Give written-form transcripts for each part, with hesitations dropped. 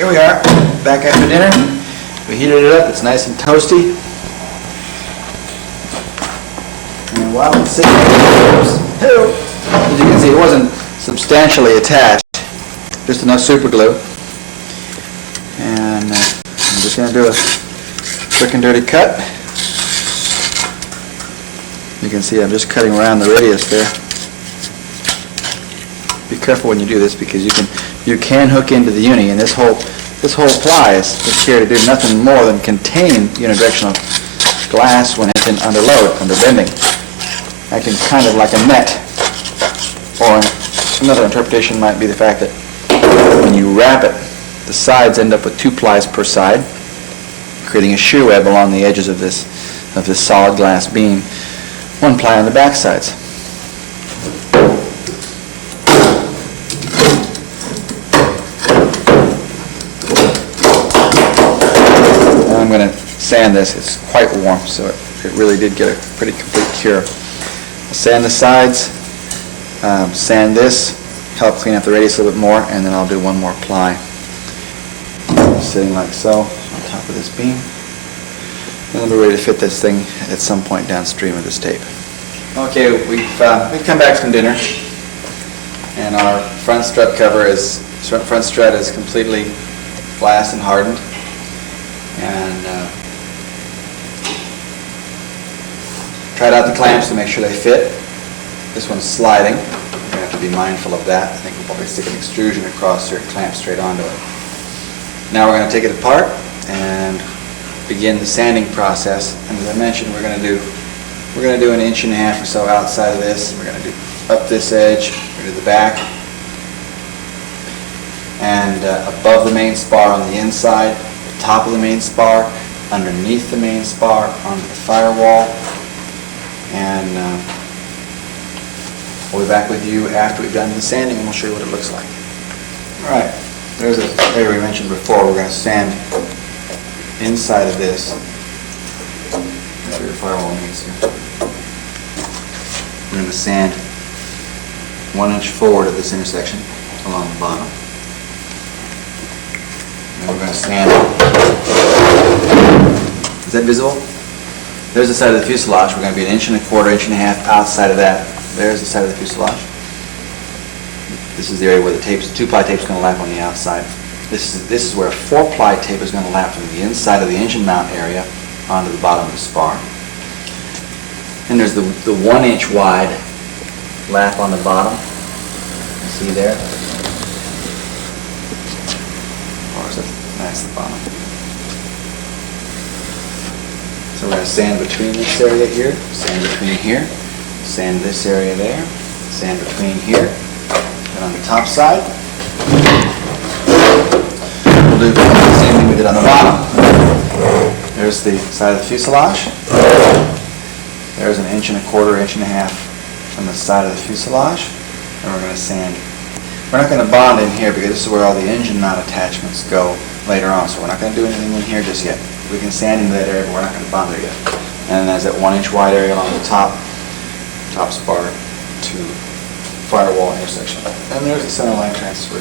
Here we are, back after dinner. We heated it up, it's nice and toasty. And while it's sitting there, as you can see, it wasn't substantially attached, just enough super glue. And I'm just going to do a quick and dirty cut. You can see I'm just cutting around the radius there. Be careful when you do this because you can hook into the uni, and this whole ply is here to do nothing more than contain unidirectional glass when it's under load, under bending, acting kind of like a net. Or another interpretation might be the fact that when you wrap it, the sides end up with 2 plies per side, creating a shear web along the edges of this solid glass beam. 1 ply on the back sides. And I'm going to sand this. It's quite warm, so it really did get a pretty complete cure. I'll sand the sides, sand this, help clean up the radius a little bit more, and then I'll do 1 more ply. Sitting like so on top of this beam. And then we're ready to fit this thing at some point downstream of this tape. Okay, we've come back from dinner, and our front strut is completely glassed and hardened, and tried out the clamps to make sure they fit. This one's sliding. We're going to have to be mindful of that. I think we'll probably stick an extrusion across here and clamp straight onto it. Now we're going to take it apart and begin the sanding process. And as I mentioned, we're going to do 1.5 inches or so outside of this. We're going to do up this edge, we're going to do the back, and above the main spar on the inside, the top of the main spar, underneath the main spar, onto the firewall, and we'll be back with you after we've done the sanding, and we'll show you what it looks like. All right, there's an area we mentioned before. We're going to sand inside of this. That's where your firewall meets here. We're going to sand 1 inch forward of this intersection along the bottom. And we're going to sand. Is that visible? There's the side of the fuselage. We're going to be 1.25 inches, 1.5 inches outside of that. There's the side of the fuselage. This is the area where the 2-ply tape is going to lap on the outside. This is where a 4-ply tape is going to lap from the inside of the engine mount area onto the bottom of the spar. And there's the 1 inch wide lap on the bottom. You see there? Or is that's the bottom. So we're going to sand between this area here, sand between here, sand this area there, sand between here, and on the top side, we'll do the same thing we did on the bottom. There's the side of the fuselage. There's 1.25 inches, 1.5 inches from the side of the fuselage, and we're going to sand. We're not going to bond in here because this is where all the engine mount attachments go later on, so we're not going to do anything in here just yet. We can sand into that area, but we're not going to bond there yet. And then there's that 1 inch wide area along the top spar to firewall intersection. And there's the center line transfer.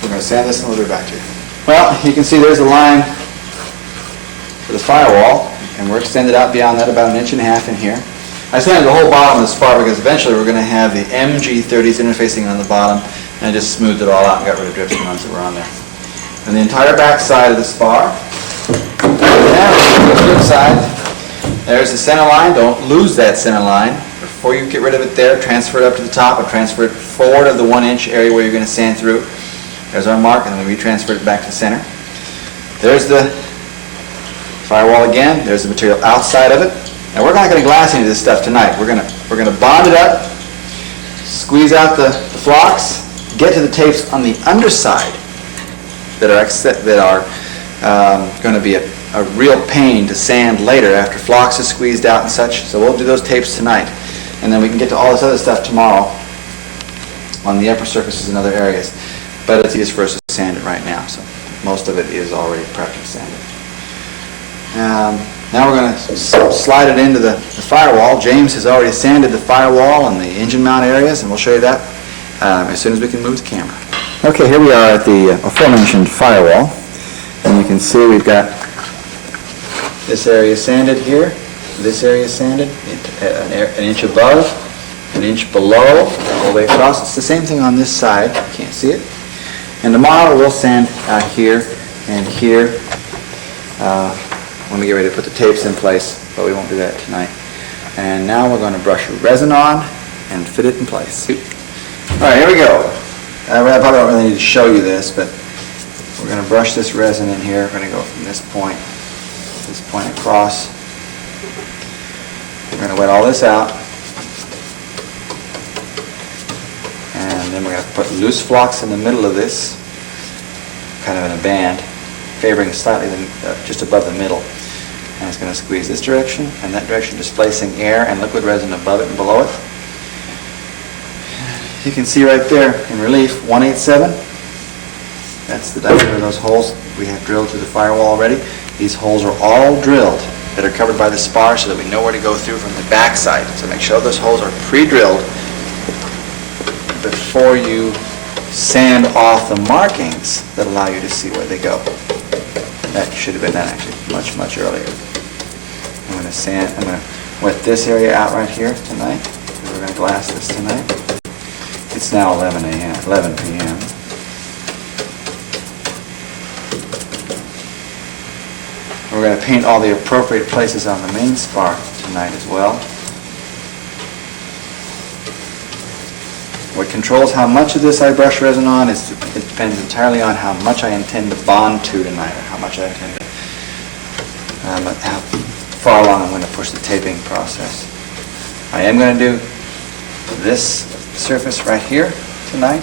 We're going to sand this and we'll be back to you. Well, you can see there's the line for the firewall, and we're extended out beyond that about 1.5 inches in here. I sanded the whole bottom of the spar because eventually we're going to have the MG30s interfacing on the bottom, and I just smoothed it all out and got rid of drips and runs that were on there. And the entire back side of the spar. Now, the flip side, there's the center line. Don't lose that center line. Before you get rid of it there, transfer it up to the top and transfer it forward of the 1 inch area where you're going to sand through. There's our mark, and then we retransfer it back to the center. There's the firewall again. There's the material outside of it. Now we're not going to glass any of this stuff tonight. We're going to bond it up, squeeze out the flocks, get to the tapes on the underside that are going to be a real pain to sand later after flocks is squeezed out and such. So we'll do those tapes tonight, and then we can get to all this other stuff tomorrow on the upper surfaces and other areas. But it's easiest for us to sand it right now, so most of it is already prepped and sanded. Now we're going to slide it into the firewall. James has already sanded the firewall and the engine mount areas, and we'll show you that as soon as we can move the camera. Okay, here we are at the aforementioned firewall, and you can see we've got this area sanded here, this area sanded, an inch above, an inch below, all the way across. It's the same thing on this side, you can't see it. And tomorrow we'll sand here and here when we get ready to put the tapes in place, but we won't do that tonight. And now we're going to brush resin on and fit it in place. All right, here we go. I probably don't really need to show you this, but we're going to brush this resin in here. We're going to go from this point across. We're going to wet all this out. And then we're going to put loose flocks in the middle of this, kind of in a band, favoring slightly just above the middle. And it's going to squeeze this direction and that direction, displacing air and liquid resin above it and below it. You can see right there in relief, 187. That's the diameter of those holes we have drilled through the firewall already. These holes are all drilled that are covered by the spar so that we know where to go through from the back side. So make sure those holes are pre-drilled before you sand off the markings that allow you to see where they go. That should have been done actually much earlier. I'm going to wet this area out right here tonight. We're going to glass this tonight. It's now 11 p.m. We're going to paint all the appropriate places on the main spar tonight as well. What controls how much of this I brush resin on it depends entirely on how much I intend to bond to tonight, or how much I intend to, how far along I'm going to push the taping process. I am going to do this surface right here tonight,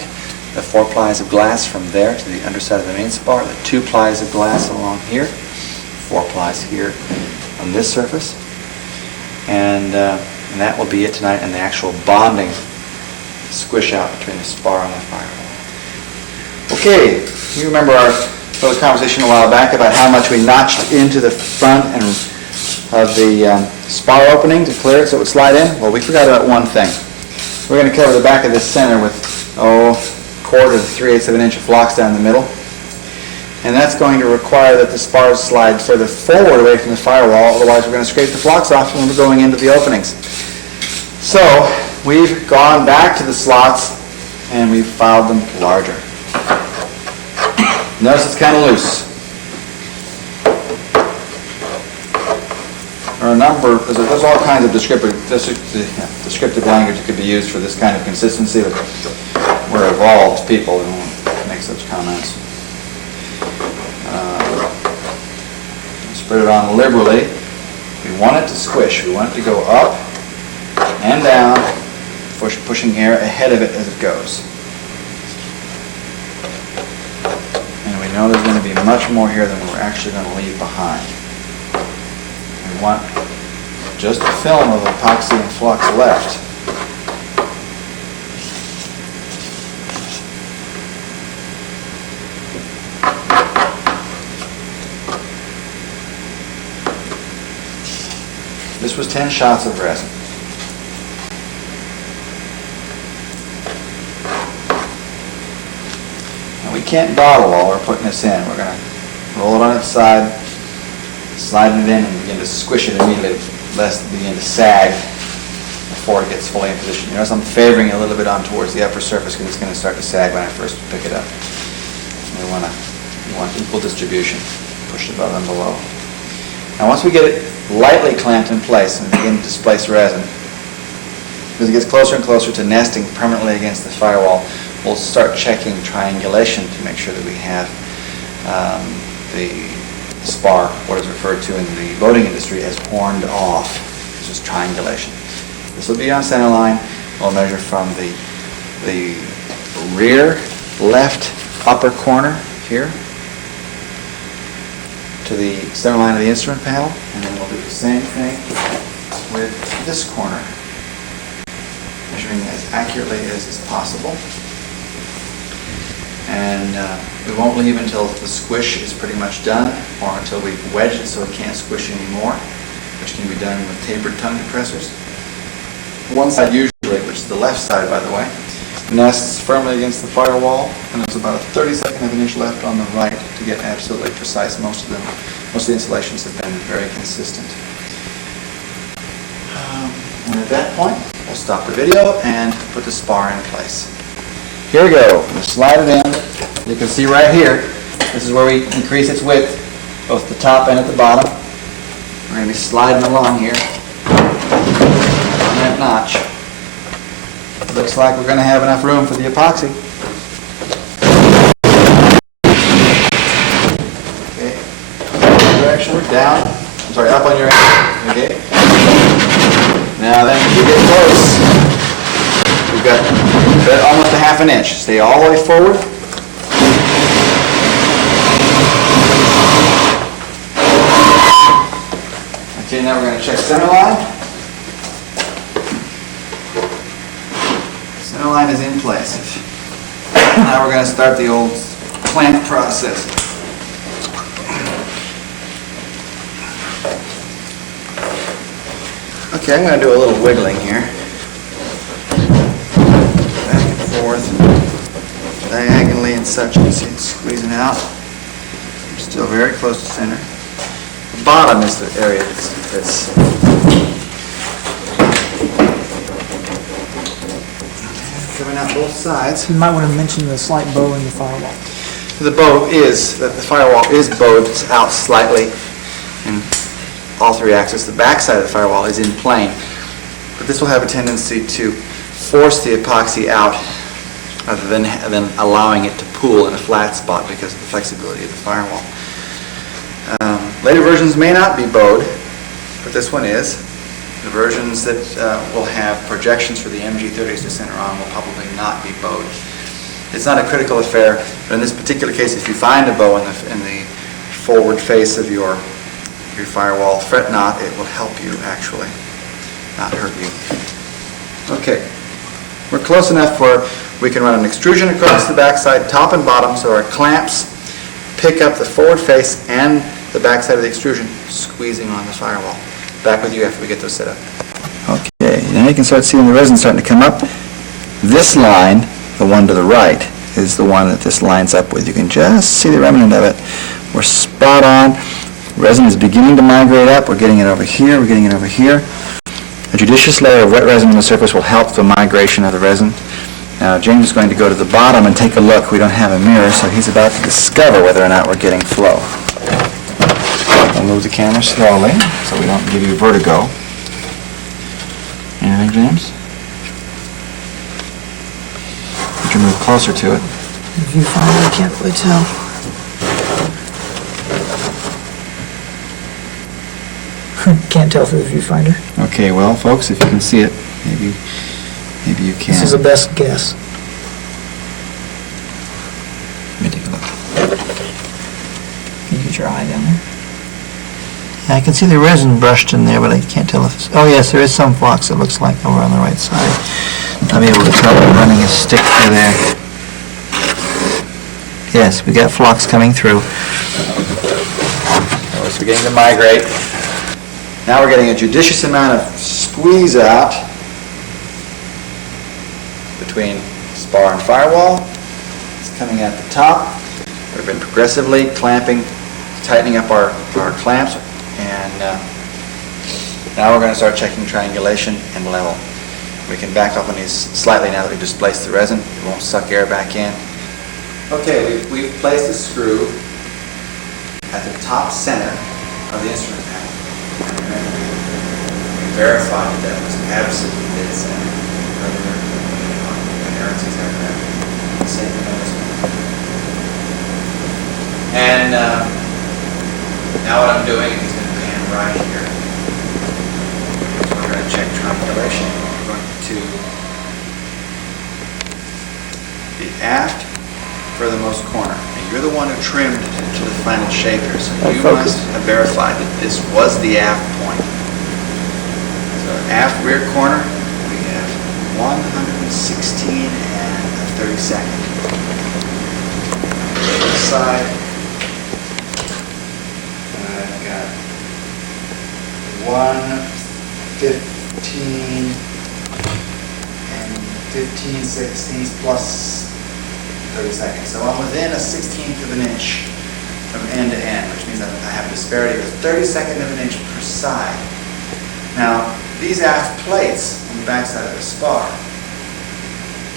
the 4 plies of glass from there to the underside of the main spar, the 2 plies of glass along here, 4 plies here on this surface, and that will be it tonight, and the actual bonding squish out between the spar and the firewall. Okay, you remember our little conversation a while back about how much we notched into the front and of the spar opening to clear it so it would slide in? Well, we forgot about one thing. We're going to cover the back of this center with, 1/4 to 3/8 of an inch of flocks down the middle. And that's going to require that the spars slide further forward away from the firewall, otherwise we're going to scrape the flocks off when we're going into the openings. So we've gone back to the slots and we've filed them larger. Notice it's kind of loose. There are a number, there's all kinds of descriptive language that could be used for this kind of consistency, but we're evolved people who don't make such comments. Spread it on liberally. We want it to squish. We want it to go up and down, pushing air ahead of it as it goes. And we know there's going to be much more here than we're actually going to leave behind. We want just a film of epoxy and flux left. This was 10 shots of resin. And we can't dawdle while we're putting this in. We're going to roll it on its side, slide it in, and begin to squish it immediately, lest it begin to sag before it gets fully in position. You notice I'm favoring it a little bit on towards the upper surface because it's going to start to sag when I first pick it up. We want equal distribution, push above and below. Now once we get it lightly clamped in place and begin to displace resin, as it gets closer and closer to nesting permanently against the firewall, we'll start checking triangulation to make sure that we have the spar, what is referred to in the boating industry as horned off. This is triangulation. This will be on center line. We'll measure from the rear left upper corner here to the center line of the instrument panel, and then we'll do the same thing with this corner, measuring as accurately as is possible. And we won't leave until the squish is pretty much done, or until we've wedged it so it can't squish anymore, which can be done with tapered tongue depressors. One side usually, which is the left side by the way, nests firmly against the firewall, and there's about a 32nd of an inch left on the right to get absolutely precise. Most of the installations have been very consistent. And at that point, we'll stop the video and put the spar in place. Here we go. We'll slide it in. You can see right here, this is where we increase its width, both the top and at the bottom. We're going to be sliding along here on that notch. Looks like we're going to have enough room for the epoxy. Okay. Direction, down. I'm sorry, up on your end. Okay. Now then, as we get close, we've got almost a half an inch. Stay all the way forward. Okay, now we're going to check center line. Center line is in place. Now we're going to start the old clamp process. Okay, I'm going to do a little wiggling here. Back and forth, diagonally and such. You can see it's squeezing out. I'm still very close to center. The bottom is the area that's coming out both sides. You might want to mention the slight bow in the firewall. The bow is, the firewall is bowed out slightly in all three axes. The back side of the firewall is in plane, but this will have a tendency to force the epoxy out rather than allowing it to pool in a flat spot because of the flexibility of the firewall. Later versions may not be bowed, but this one is. The versions that will have projections for the MG30s to center on will probably not be bowed. It's not a critical affair, but in this particular case, if you find a bow in the forward face of your firewall fret knot, it will help you actually, not hurt you. Okay, we're close enough where we can run an extrusion across the backside, top and bottom, so our clamps pick up the forward face and the backside of the extrusion, squeezing on the firewall. Back with you after we get those set up. Okay, now you can start seeing the resin starting to come up. This line, the one to the right, is the one that this lines up with. You can just see the remnant of it. We're spot on. Resin is beginning to migrate up. We're getting it over here. We're getting it over here. A judicious layer of wet resin on the surface will help the migration of the resin. Now James is going to go to the bottom and take a look. We don't have a mirror, so he's about to discover whether or not we're getting flow. I'll move the camera slowly so we don't give you vertigo. Anything, James? You can move closer to it. The viewfinder, I can't really tell. Can't tell through the viewfinder. Okay, well, folks, if you can see it, maybe you can. This is the best guess. Let me take a look. Can you get your eye down there? Yeah, I can see the resin brushed in there, but I can't tell if it's... Oh, yes, there is some flux, it looks like, over on the right side. I'll be able to tell by running a stick through there. Yes, we got flux coming through. So it's beginning to migrate. Now we're getting a judicious amount of squeeze out between spar and firewall. It's coming at the top. We've been progressively clamping, tightening up our clamps, and now we're going to start checking triangulation and level. We can back off on these slightly now that we've displaced the resin. It won't suck air back in. Okay, we've placed the screw at the top center of the instrument panel. And remember, we verified that was absolutely dead center. Earlier, on Aaron's aircraft. Same thing on this one. And now what I'm doing is going to pan right here. So we're going to check triangulation. We're going to the aft furthermost corner. And you're the one who trimmed to the final shape here, so you must have verified that this was the aft point. So aft rear corner, we have 116 and a 32nd. This side, I've got 115 and 15 sixteenths plus 30 seconds. So I'm within a 16th of an inch from end to end, which means I have a disparity of 32nd of an inch per side. Now, these aft plates on the backside of the spar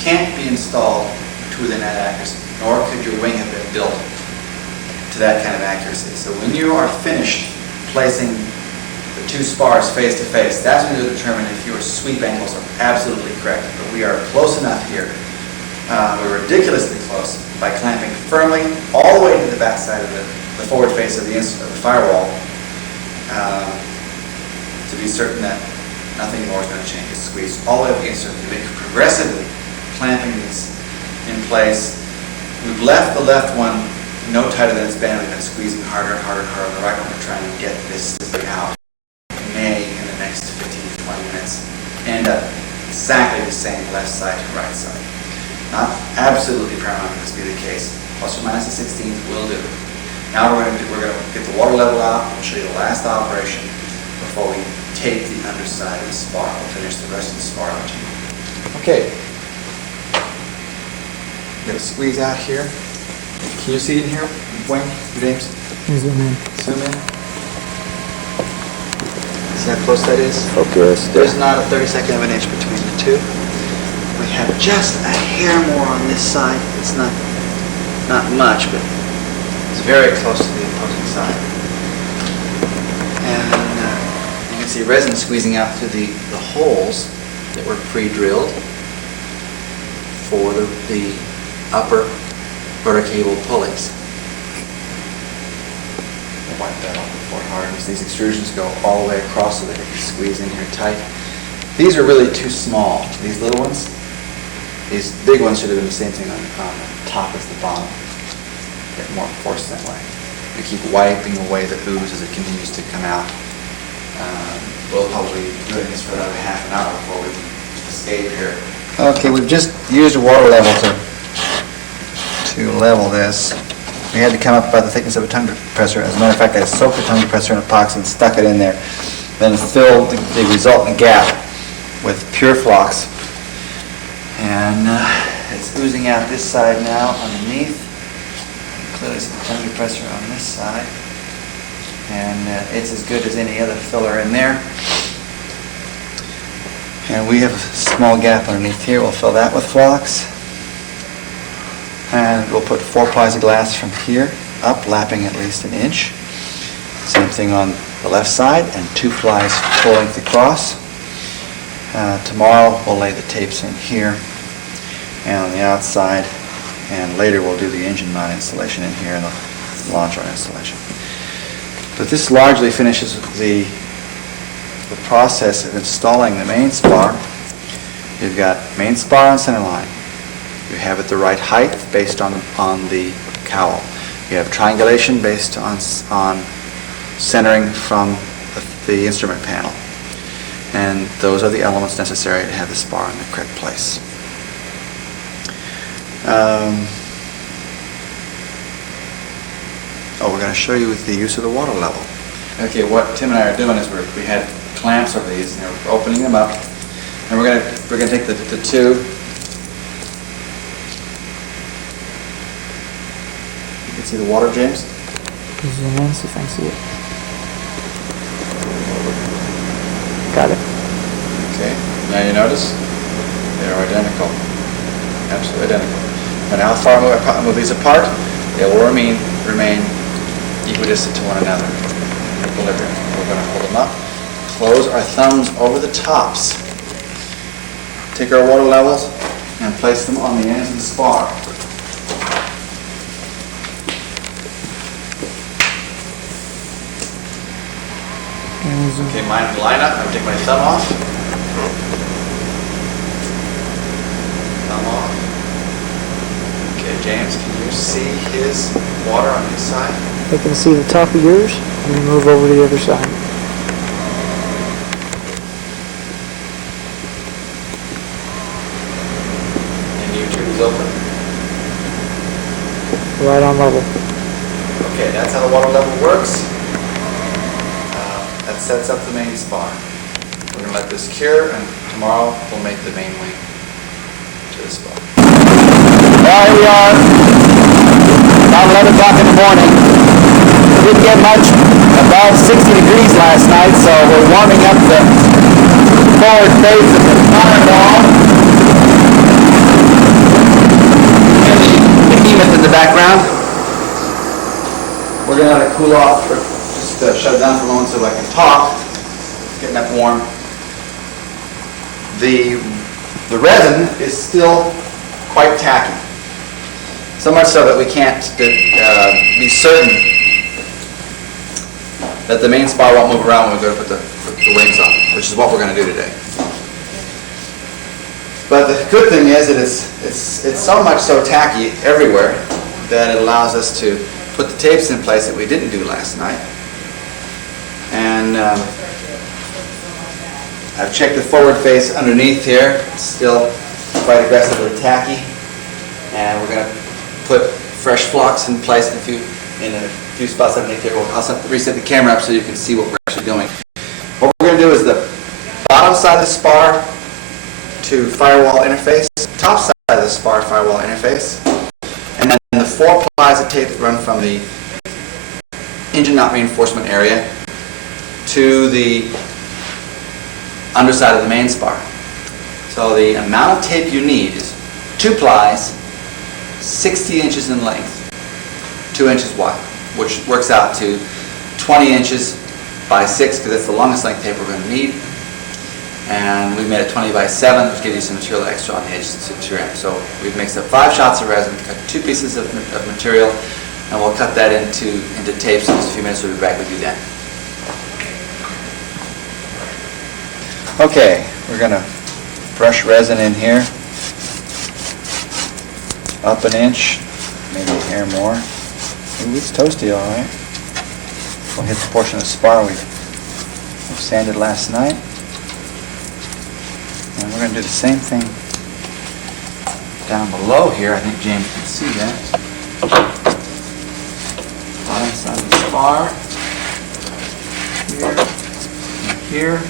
can't be installed to within that accuracy, nor could your wing have been built to that kind of accuracy. So when you are finished placing the two spars face to face, that's when you'll determine if your sweep angles are absolutely correct. But we are close enough here. We're ridiculously close by clamping firmly all the way to the backside of the forward face of the firewall to be certain that nothing more is going to change. It's squeezed all the way up against it. We've been progressively clamping these in place. We've left the left one no tighter than it's been. We've been squeezing harder and harder and harder on the right one. We're trying to get this out. May, in the next 15 to 20 minutes, end up exactly the same left side to right side. Not absolutely paramount that this be the case. Plus or minus a 16th will do. Now we're going to get the water level out. We'll show you the last operation before we tape the underside of the spar. We'll finish the rest of the spar out to you. Okay. We're going to squeeze out here. Can you see it in here, Wayne, James? Zoom in. Zoom in. See how close that is? Focus. There's not a 32nd of an inch between the two. We have just a hair more on this side. It's not much, but it's very close to the opposing side. And you can see resin squeezing out through the holes that were pre-drilled for the upper verticable pulleys. We'll wipe that off before it hardens. These extrusions go all the way across so that if you squeeze in here tight. These are really too small. These little ones, these big ones should have been the same thing on the top as the bottom. Get more force that way. We keep wiping away the ooze as it continues to come out. We'll probably be doing this for another half an hour before we escape here. Okay, we've just used a water level to level this. We had to come up about the thickness of a tongue depressor. As a matter of fact, I soaked the tongue depressor in epoxy and stuck it in there. Then filled the resultant gap with pure flux. And it's oozing out this side now underneath. You can clearly see the tongue depressor on this side. And it's as good as any other filler in there. And we have a small gap underneath here. We'll fill that with flux. And we'll put 4 plies of glass from here up, lapping at least an inch. Same thing on the left side, and 2 plies full length across. Tomorrow we'll lay the tapes in here and on the outside, and later we'll do the engine mount installation in here and the launch arm installation. But this largely finishes the process of installing the main spar. You've got main spar on center line. You have it the right height based on the cowl. You have triangulation based on centering from the instrument panel. And those are the elements necessary to have the spar in the correct place. We're going to show you the use of the water level. Okay, what Tim and I are doing is we had clamps over these, and we're opening them up, and we're going to take the two. You can see the water, James? Zoom in, see if I can see it. Got it. Okay, now you notice they're identical, absolutely identical. No matter how far I move these apart, they will remain equidistant to one another in equilibrium. We're going to hold them up, close our thumbs over the tops, take our water levels and place them on the ends of the spar. Okay, mine line up. I'm going to take my thumb off. Thumb off. Okay, James, can you see his water on his side? I can see the top of yours, and then move over to the other side. And you tube is open. Right on level. Okay, that's how the water level works. That sets up the main spar. We're going to let this cure, and tomorrow we'll make the main wing. to the spar. Well, here we are, about 11 o'clock in the morning. Didn't get much above 60 degrees last night, so we're warming up the forward face of the firewall. Here's the behemoth in the background. We're going to let it cool off, or just shut it down for a moment so I can talk. It's getting up warm. The resin is still quite tacky. So much so that we can't be certain that the main spar won't move around when we go to put the wings on, which is what we're going to do today. But the good thing is that it's so much so tacky everywhere that it allows us to put the tapes in place that we didn't do last night. And I've checked the forward face underneath here. It's still quite aggressively tacky. And we're going to put fresh flocks in place in a few spots underneath here. I'll reset the camera up so you can see what we're actually doing. What we're going to do is the bottom side of the spar to firewall interface, top side of the spar firewall interface, and then the 4 plies of tape that run from the engine knot reinforcement area to the underside of the main spar. So the amount of tape you need is 2 plies, 60 inches in length, 2 inches wide, which works out to 20 inches by 6, because that's the longest length tape we're going to need. And we made it 20 by 7, which gives you some material extra on the edges to trim. So we've mixed up 5 shots of resin, cut 2 pieces of material, and we'll cut that into tapes in just a few minutes. We'll be back with you then. Okay, we're going to brush resin in here. Up an inch, maybe a hair more. Ooh, it's toasty, all right. We'll hit the portion of the spar we've sanded last night. And we're going to do the same thing down below here. I think James can see that. Bottom side of the spar. Here. And here.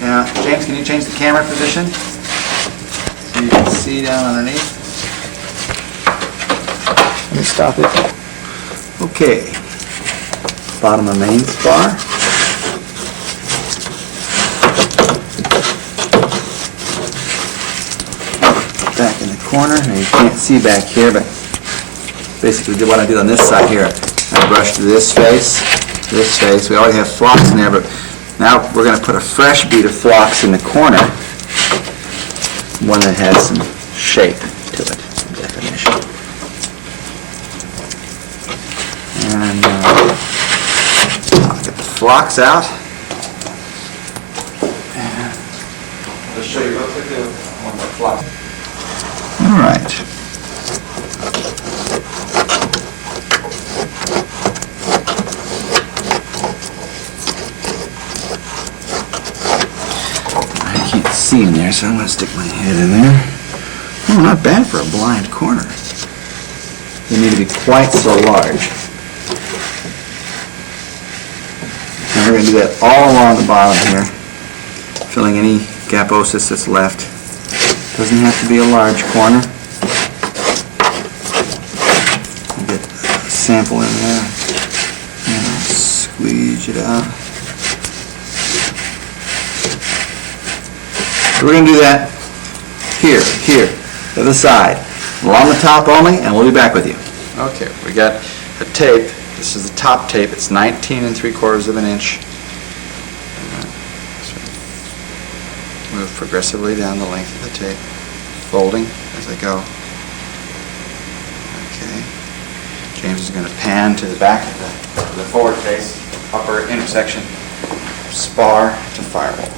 Now, James, can you change the camera position so you can see down underneath? Let me stop it. Okay. Bottom of main spar. Back in the corner. Now you can't see back here, but basically what I did on this side here, I brushed this face. We already have flocks in there, but now we're going to put a fresh bead of flocks in the corner, one that has some shape to it, some definition. And I'll get the flocks out. And I'll just show you real quickly one more flock. All right. I can't see in there, so I'm going to stick my head in there. Oh, not bad for a blind corner. They need to be quite so large. And we're going to do that all along the bottom here, filling any gaposis that's left. Doesn't have to be a large corner. Get a sample in there and I'll squeeze it out. So we're going to do that here, the other side, along the top only, and we'll be back with you. Okay, we got a tape. This is the top tape. It's 19 3/4 of an inch. Move progressively down the length of the tape, folding as I go. Okay. James is going to pan to the back of the forward face, upper intersection, spar to firewall.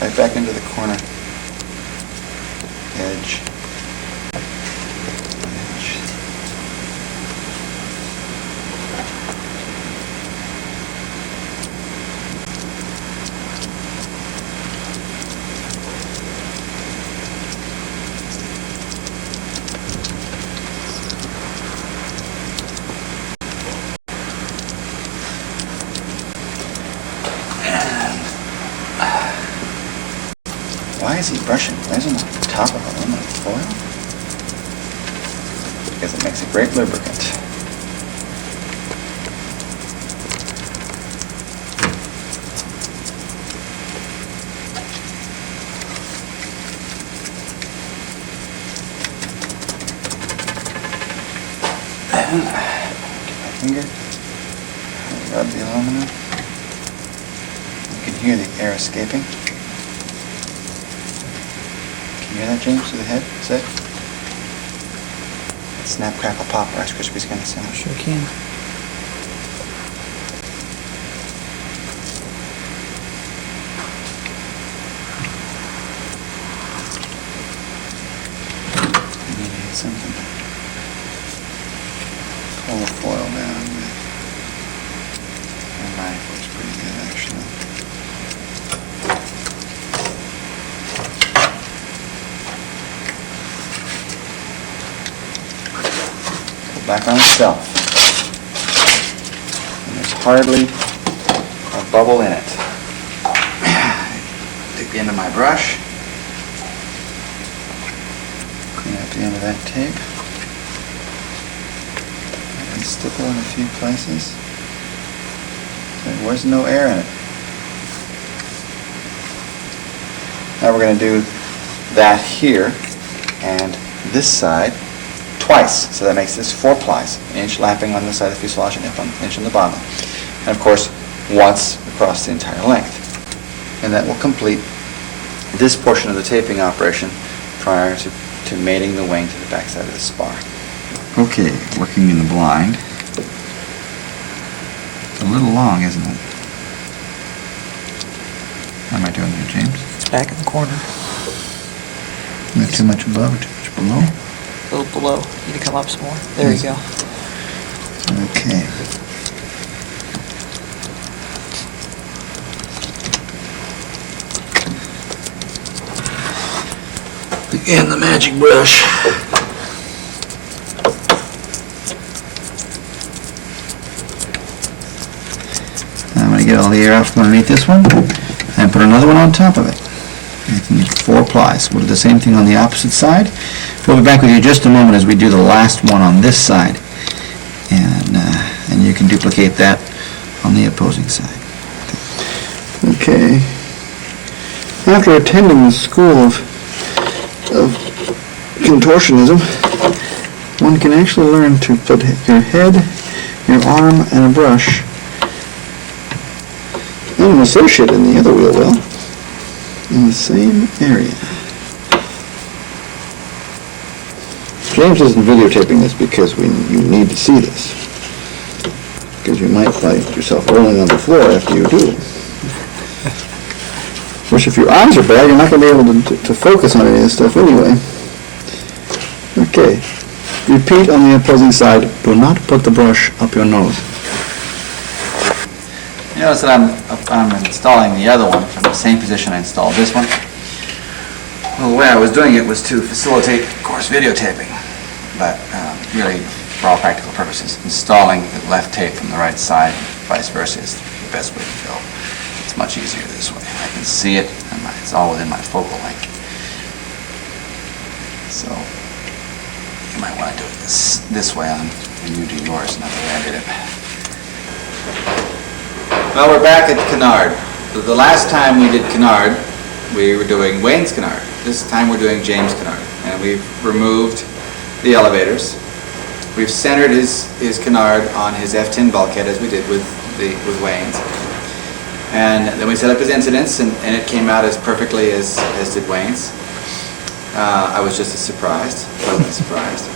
Right back into the corner, edge. is he brushing resin on top of aluminum foil? Because it makes a great lubricant. And get my finger, rub the aluminum. You can hear the air escaping. Can you hear that, James, through the head? Is that? Snap, crackle, pop, Rice Krispies kind of sound. Sure can. You need something to pull the foil down with. My knife looks pretty good, actually. Back on itself. And there's hardly a bubble in it. Take the end of my brush. Clean out the end of that tape. And stipple in a few places. There was no air in it. Now we're going to do that here and this side twice, so that makes this 4 plies, an inch lapping on this side of the fuselage and an inch on the bottom. And of course, once across the entire length. And that will complete this portion of the taping operation prior to mating the wing to the backside of the spar. Okay, working in the blind. It's a little long, isn't it? How am I doing there, James? It's back in the corner. Is it too much above or too much below? A little below. Need to come up some more. There you go. Okay. Again, the magic brush. I'm going to get all the air out from underneath this one and put another one on top of it. You can use 4 plies. We'll do the same thing on the opposite side. We'll be back with you in just a moment as we do the last one on this side. And you can duplicate that on the opposing side. Okay. After attending the school of contortionism, one can actually learn to put your head, your arm, and a brush, and an associate in the other wheel well, in the same area. James isn't videotaping this because you need to see this. Because you might find yourself rolling on the floor after you do. Of course, if your eyes are bad, you're not going to be able to focus on any of this stuff anyway. Okay. Repeat on the opposing side. Do not put the brush up your nose. You notice that I'm installing the other one from the same position I installed this one. Well, the way I was doing it was to facilitate, of course, videotaping, but really, for all practical purposes, installing the left tape from the right side, vice versa, is the best way to go. It's much easier this way. I can see it, and it's all within my focal length. So, you might want to do it this way and you do yours, not the way I did it. Well, we're back at Canard. The last time we did Canard, we were doing Wayne's Canard. This time we're doing James Canard. And we've removed the elevators. We've centered his Canard on his F-10 bulkhead as we did with Wayne's. And then we set up his incidents, and it came out as perfectly as did Wayne's. I was just as surprised, pleasantly surprised.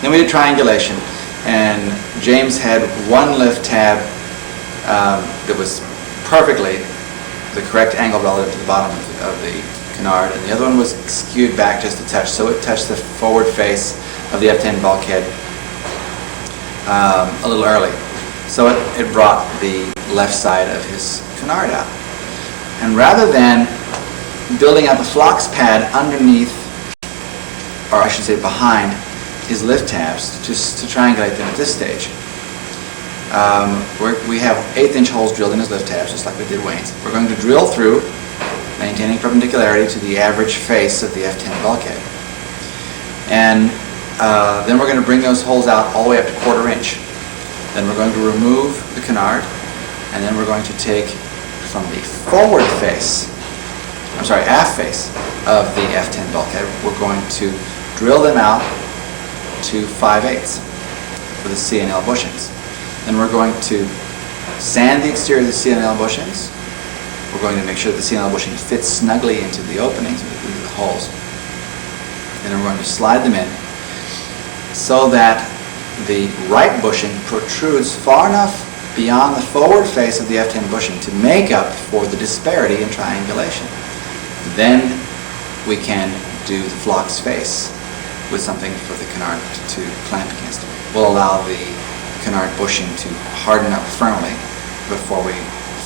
Then we did triangulation, and James had one lift tab that was perfectly the correct angle relative to the bottom of the Canard, and the other one was skewed back just a touch, so it touched the forward face of the F-10 bulkhead a little early. So it brought the left side of his Canard out. And rather than building out the flux pad underneath, or I should say behind, his lift tabs, just to triangulate them at this stage, we have 1/8 inch holes drilled in his lift tabs, just like we did Wayne's. We're going to drill through maintaining perpendicularity to the average face of the F10 bulkhead. And then we're going to bring those holes out all the way up to 1/4 inch. Then we're going to remove the canard, and then we're going to take from the forward face, aft face of the F10 bulkhead, we're going to drill them out to 5/8 for the C&L bushings. Then we're going to sand the exterior of the C&L bushings. We're going to make sure that the C&L bushing fits snugly into the openings, into the holes. And then we're going to slide them in so that the right bushing protrudes far enough beyond the forward face of the F10 bushing to make up for the disparity in triangulation. Then we can do the flock's face with something for the canard to clamp against. We'll allow the canard bushing to harden up firmly before we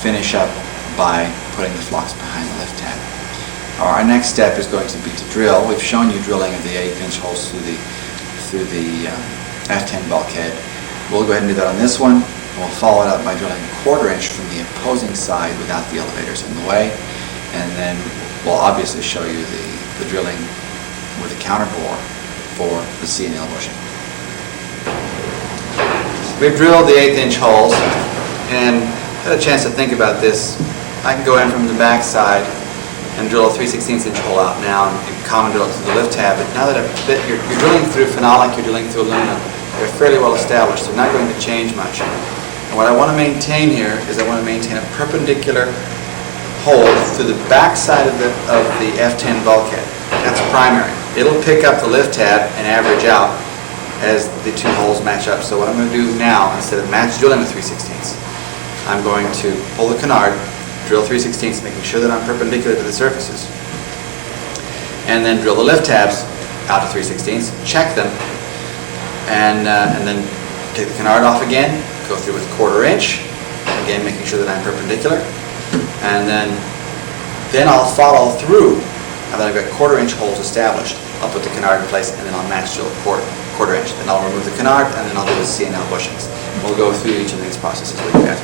finish up by putting the flocks behind the lift tab. Our next step is going to be to drill. We've shown you drilling of the 1/8 holes through the F10 bulkhead. We'll go ahead and do that on this one. We'll follow it up by drilling 1/4 inch from the opposing side without the elevators in the way. And then we'll obviously show you the drilling with a counter bore for the C&L bushing. We've drilled the 1/8 holes and had a chance to think about this. I can go in from the back side and drill a 3/16 inch hole out now and common drill it through the lift tab. But now that you're drilling through phenolic, you're drilling through aluminum, they're fairly well established. They're not going to change much. And what I want to maintain here is I want to maintain a perpendicular hole through the back side of the F10 bulkhead. That's primary. It'll pick up the lift tab and average out as the two holes match up. So what I'm going to do now, instead of match drilling with 3/16, I'm going to pull the canard, drill 3/16, making sure that I'm perpendicular to the surfaces, and then drill the lift tabs out to 3/16, check them, and then take the canard off again, go through with 1/4 inch, again making sure that I'm perpendicular, and then I'll follow through. Now that I've got 1/4 inch holes established, I'll put the canard in place and then I'll match drill 1/4 inch. Then I'll remove the canard and then I'll do the C&L bushings. We'll go through each of these processes as we do it.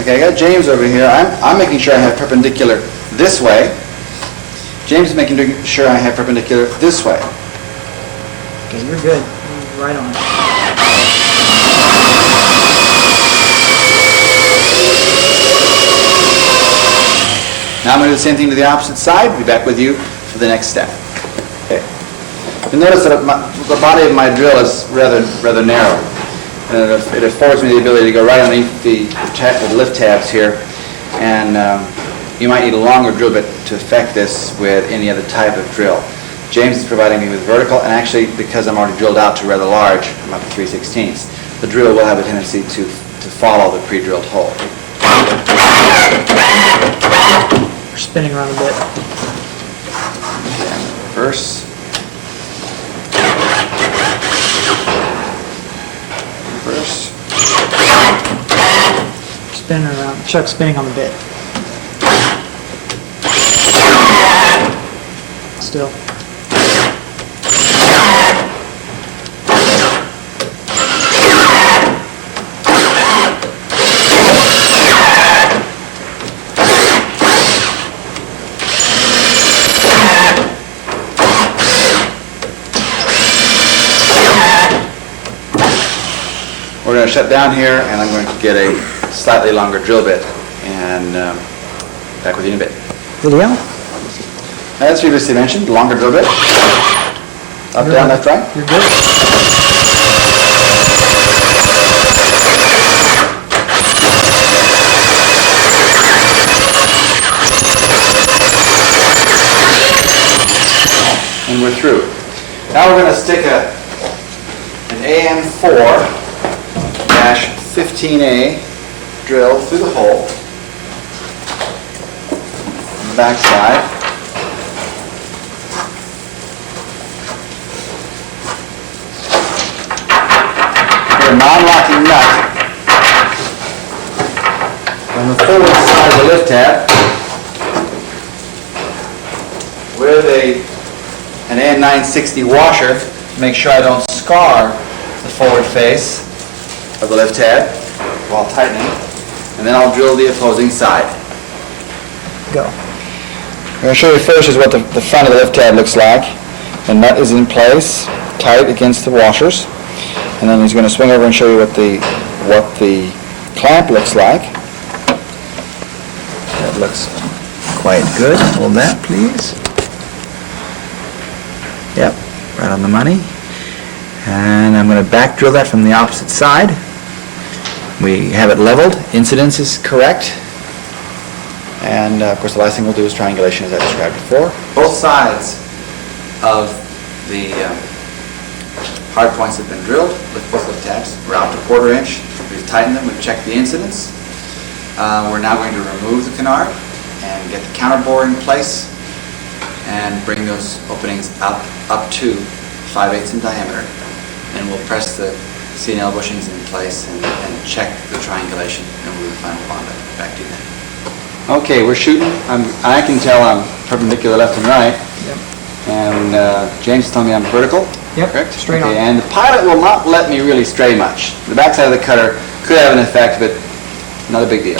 Okay, I got James over here. I'm making sure I have perpendicular this way. James is making sure I have perpendicular this way. Okay, you're good. You're right on it. Now I'm going to do the same thing to the opposite side. I'll be back with you for the next step. Okay. You'll notice that the body of my drill is rather narrow. And it affords me the ability to go right underneath the lift tabs here. And you might need a longer drill bit to effect this with any other type of drill. James is providing me with vertical, and actually, because I'm already drilled out to rather large, I'm up to 3/16, the drill will have a tendency to follow the pre-drilled hole. We're spinning around a bit. Okay, reverse. Reverse. Spinning around. Chuck's spinning on the bit. Still. We're going to shut down here, and I'm going to get a slightly longer drill bit, and back with you in a bit. Video? As previously mentioned, longer drill bit. Up, down, left, right. You're good. And we're through. Now we're going to stick an AN4-15A drill through the hole on the back side. Put a non-locking nut on the forward side of the lift tab with an AN960 washer to make sure I don't scar the forward face of the lift tab while tightening, and then I'll drill the opposing side. Go. going to show you first is what the front of the lift tab looks like. The nut is in place, tight against the washers. And then he's going to swing over and show you what the clamp looks like. That looks quite good. Hold that, please. Yep, right on the money. And I'm going to back drill that from the opposite side. We have it leveled. Incidence is correct. And of course, the last thing we'll do is triangulation as I described before. Both sides of the hard points have been drilled with both lift tabs. We're out to 1/4 inch. We've tightened them. We've checked the incidence. We're now going to remove the canard and get the counterbore in place and bring those openings up to 5/8 in diameter. And we'll press the C&L bushings in place and check the triangulation and move the final bond back to you then. Okay, we're shooting. I can tell I'm perpendicular left and right. Yep. And James is telling me I'm vertical. Yep, Correct? straight Okay, on. and the pilot will not let me really stray much. The backside of the cutter could have an effect, but not a big deal.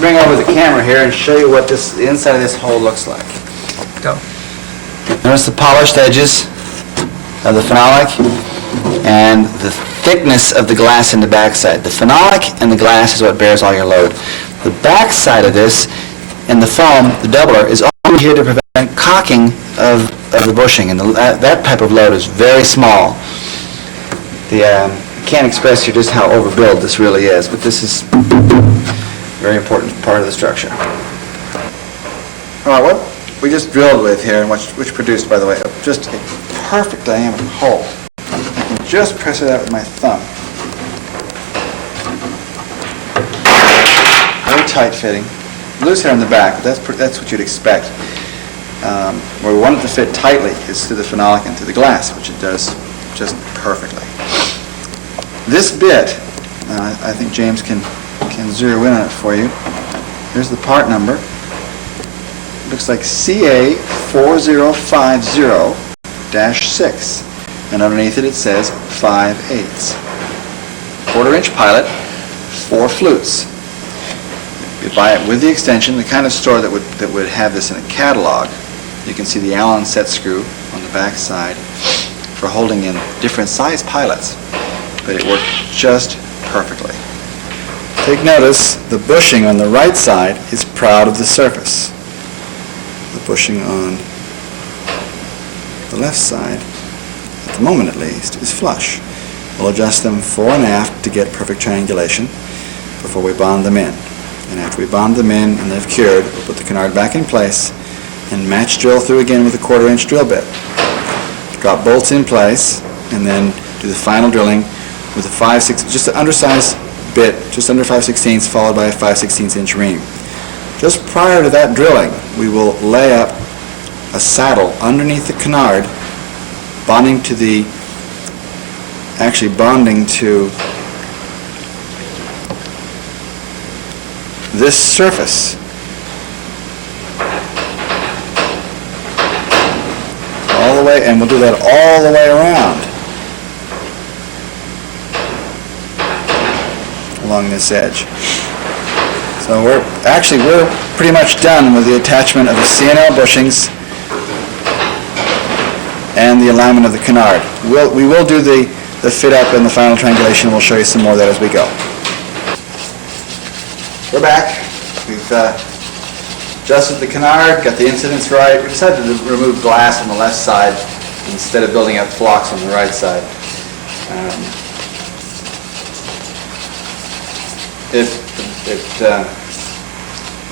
Bring over the camera here and show you what the inside of this hole looks like. Go. Notice the polished edges of the phenolic and the thickness of the glass in the backside. The phenolic and the glass is what bears all your load. The backside of this and the foam, the doubler, is only here to prevent cocking of the bushing, and that type of load is very small. I can't express here just how overbuilt this really is, but this is very important part of the structure. All right, what we just drilled with here, and which produced, by the way, just a perfect diameter hole. I can just press it out with my thumb. Very tight fitting. Loose here on the back, but that's what you'd expect. Where we want it to fit tightly is through the phenolic and through the glass, which it does just perfectly. This bit, I think James can zero in on it for you. Here's the part number. Looks like CA4050-6, and underneath it says 5/8. 1/4 inch pilot, 4 flutes. You buy it with the extension, the kind of store that would have this in a catalog. You can see the Allen set screw on the back side for holding in different size pilots, but it worked just perfectly. Take notice, the bushing on the right side is proud of the surface. The bushing on the left side, at the moment at least, is flush. We'll adjust them fore and aft to get perfect triangulation before we bond them in. And after we bond them in and they've cured, we'll put the canard back in place and match drill through again with a 1/4 inch drill bit. Drop bolts in place and then do the final drilling with a 5/6, just an undersized bit, just under 5/16, followed by a 5/16 inch ream. Just prior to that drilling, we will lay up a saddle underneath the canard, bonding to this surface. All the way, and we'll do that all the way around along this edge. So we're pretty much done with the attachment of the C&L bushings and the alignment of the canard. We will do the fit up and the final triangulation. We'll show you some more of that as we go. We're back. We've adjusted the canard, got the incidence right. We decided to remove glass on the left side instead of building up flocks on the right side.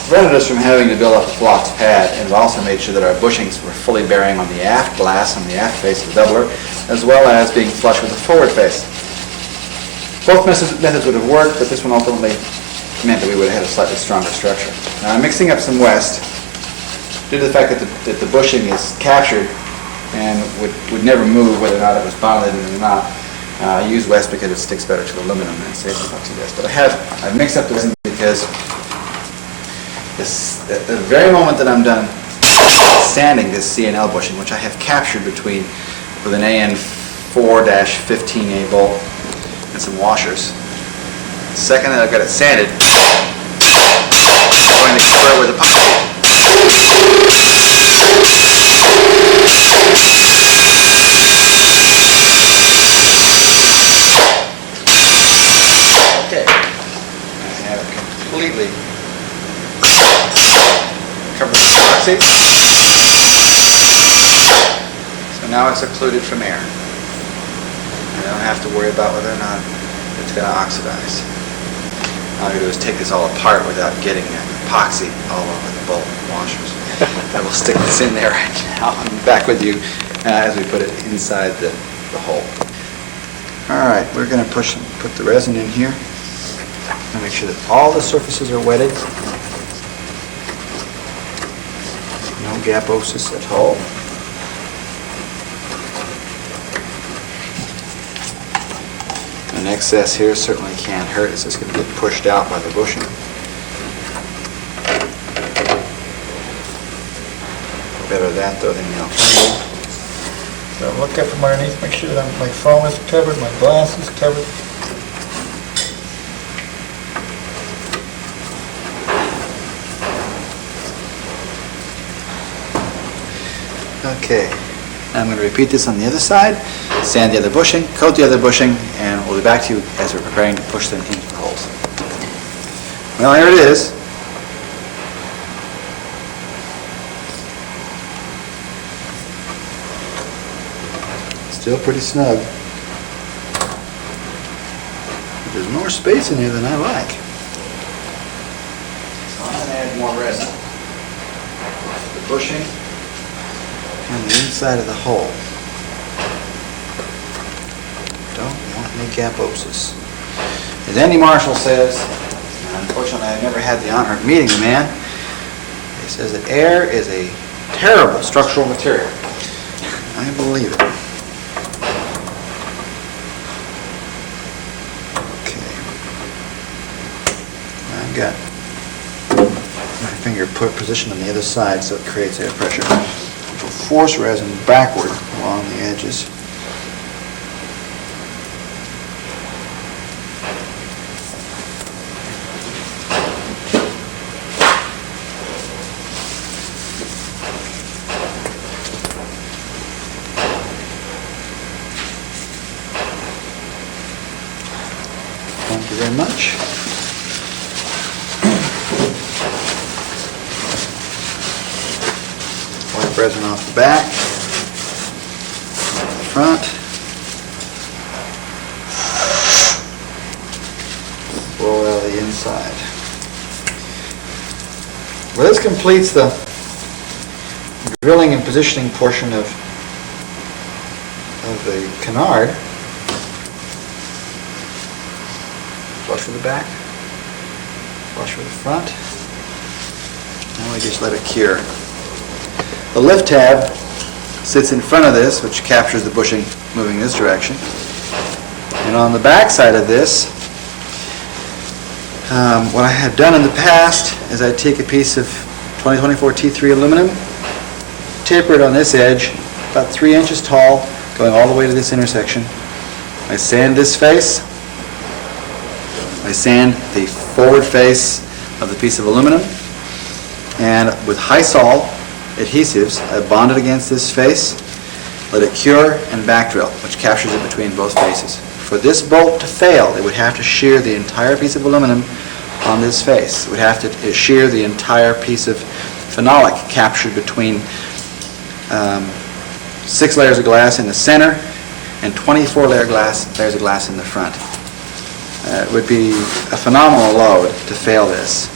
prevented us from having to build up a flux pad, and it also made sure that our bushings were fully bearing on the aft glass, on the aft face of the doubler, as well as being flush with the forward face. Both methods would have worked, but this one ultimately meant that we would have had a slightly stronger structure. Now I'm mixing up some West due to the fact that the bushing is captured and would never move whether or not it was bonded in or not. I use West because it sticks better to aluminum and it saves epoxy gas. But I've mixed up this because at the very moment that I'm done sanding this C&L bushing, which I have captured with an AN4-15A bolt and some washers, the second that I've got it sanded, I'm going to square with epoxy. Okay, I have it completely covered with epoxy. So now it's occluded from air. I don't have to worry about whether or not it's going to oxidize. All I'm going to do is take this all apart without getting epoxy all over the bolt washers. I will stick this in there right now. I'll be back with you as we put it inside the hole. All right, we're going to put the resin in here and make sure that all the surfaces are wetted. No gaposis at all. An excess here certainly can't hurt. It's just going to get pushed out by the bushing. Better that though than the alternative. So look up from underneath, make sure that my foam is covered, my glass is covered. Okay, now I'm going to repeat this on the other side, sand the other bushing, coat the other bushing, and we'll be back to you as we're preparing to push them into the holes. Well, here it is. Still pretty snug. But there's more space in here than I like. So I'm going to add more resin. The bushing on the inside of the hole. Don't want any gaposis. As Andy Marshall says, and unfortunately I've never had the honor of meeting the man, he says that air is a terrible structural material. I believe it. Okay. I've got my finger positioned on the other side so it creates air pressure. We'll force resin backward along the edges. Thank you very much. Wipe resin off the back, the front. Roll out the inside. Well, this completes the drilling and positioning portion of the Canard. Flush with the back, flush with the front. Now we just let it cure. The lift tab sits in front of this, which captures the bushing moving this direction. And on the back side of this, what I have done in the past is I take a piece of 2024 T3 aluminum, taper it on this edge, about 3 inches tall, going all the way to this intersection. I sand this face. I sand the forward face of the piece of aluminum, and with high sol adhesives, I bond it against this face, let it cure, and back drill, which captures it between both faces. For this bolt to fail, it would have to shear the entire piece of aluminum on this face. It would have to shear the entire piece of phenolic captured between 6 layers of glass in the center and 24 layers of glass in the front. It would be a phenomenal load to fail this.